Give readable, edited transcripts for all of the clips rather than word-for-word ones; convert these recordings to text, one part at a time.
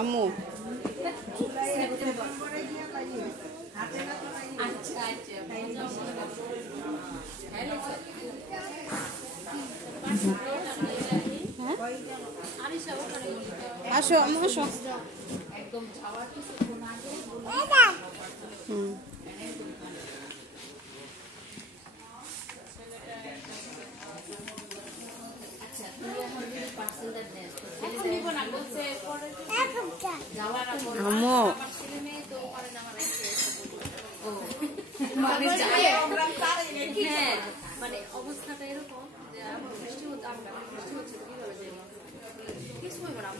আম্মু আসো আম্মু আসো। আম্মু মানে অবস্থাটা এরকম যে আমার বৃষ্টি হচ্ছে, আমি বৃষ্টি হচ্ছে কিভাবে যাবো, কিছু হইব না,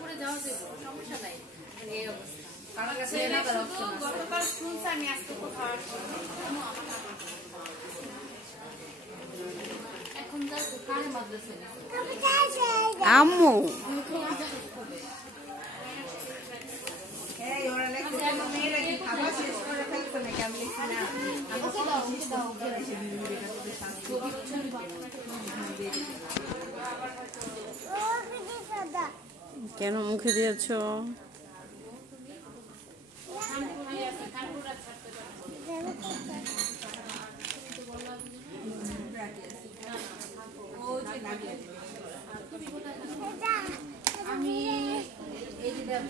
করে যাওয়া যাবো, সমস্যা নাই। মানে এই অবস্থা গতকাল শুনছি আমি আজকে কোথাও এখন যা কানে মাদ্রাসা আম্মু কেন মুখে দিয়েছ? আমি এই যে দেব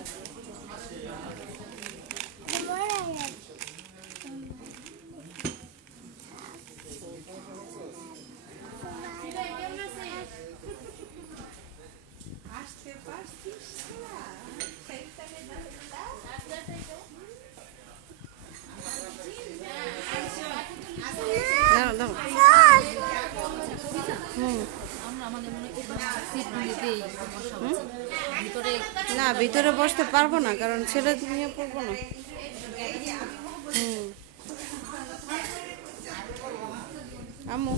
না ভিতরে বসতে পারবো না, কারণ ছেলে নিয়ে পড়বো না। আম্মু